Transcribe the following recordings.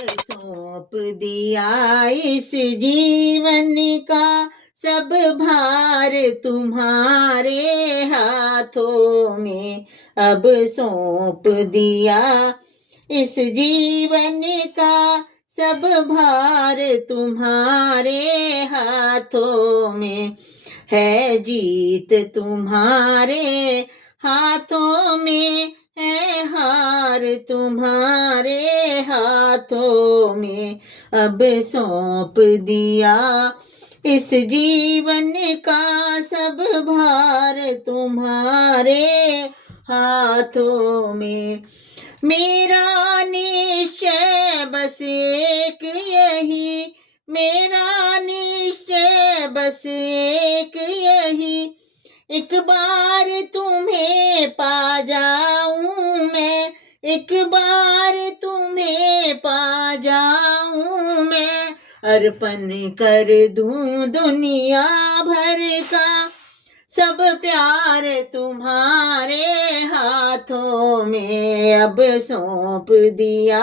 सौंप दिया इस जीवन का सब भार तुम्हारे हाथों में। अब सौंप दिया इस जीवन का सब भार तुम्हारे हाथों में। है जीत तुम्हारे हाथों में, है हार तुम्हारे हाथों में। अब सौंप दिया इस जीवन का सब भार तुम्हारे हाथों में। मेरा निश्चय बस एक यही, मेरा निश्चय बस एक यही, एक बार तुम्हें पा जाऊं मैं, एक बार तुम्हें पा जाऊं मैं। अर्पण कर दूं दुनिया भर का सब प्यार तुम्हारे हाथों में। अब सौंप दिया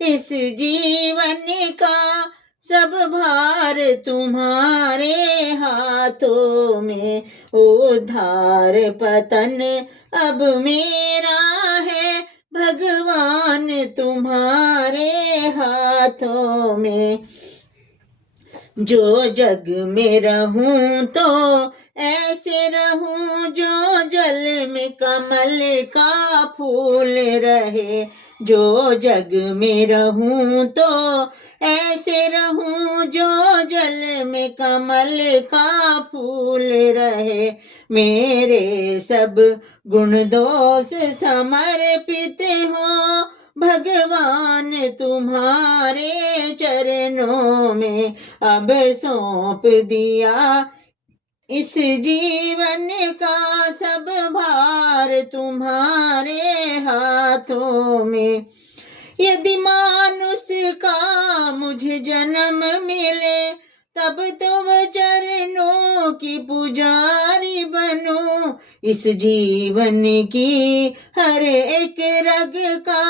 इस जीवन का सब भार तुम्हारे हाथों में। उद्धार पतन अब मेरा है, भगवान तुम्हारे हाथों में। जो जग में रहूं तो ऐसे रहूं जो जल में कमल का फूल रहे। जो जग में रहूं तो ऐसे रहूं जो जल में कमल का फूल रहे। मेरे सब गुण दोष समर्पित हो भगवान तुम्हारे चरणों में। अब सौंप दिया इस जीवन का सब भार तुम्हारे हाथों में। यदि मानुष का मुझे जन्म मिले तब तुम चरणों की पुजारी बनो। इस जीवन की हर एक रग का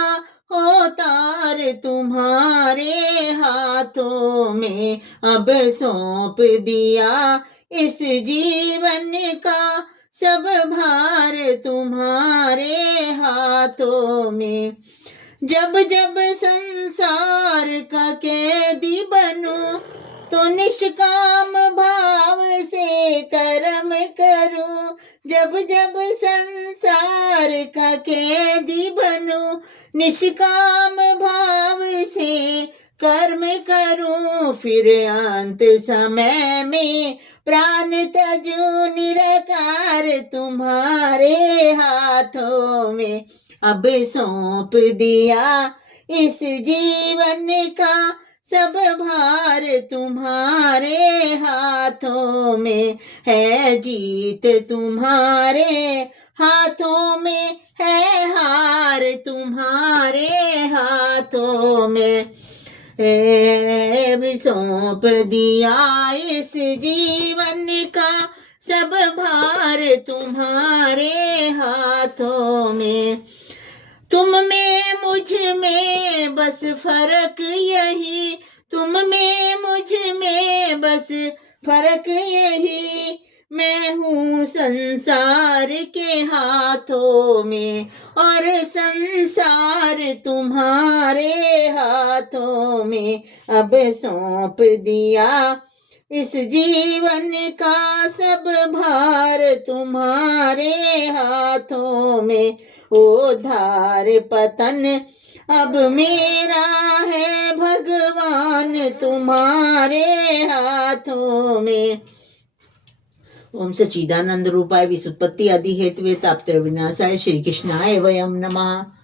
हो तार तुम्हारे हाथों में। अब सौंप दिया इस जीवन का सब भार तुम्हारे हाथों में। जब जब संसार का कैदी बनूं तो निष्काम भाव से कर्म करूं। जब जब संसार का कैदी बनूं निष्काम भाव से कर्म करूं। फिर अंत समय में प्राण तजूं निराकार तुम्हारे हाथों में। अब सौंप दिया इस जीवन का सब भार तुम्हारे हाथों में। है जीत तुम्हारे हाथों में, है हार तुम्हारे हाथों में। सौंप दिया इस जीवन का सब भार तुम्हारे हाथों में। तुम में मुझ में बस फर्क यही, तुम में मुझ में बस फर्क यही। मैं हूँ संसार के हाथों में और संसार तुम्हारे हाथों में। अब सौंप दिया इस जीवन का सब भार तुम्हारे हाथों में। उद्धार पतन अब मेरा है, भगवान तुम्हारे हाथों में। ओम सच्चिदानंद रूपाय विसुत्पत्ति आदि हेतवे तापत्र विनाशाय श्री कृष्णाय वयम नमः।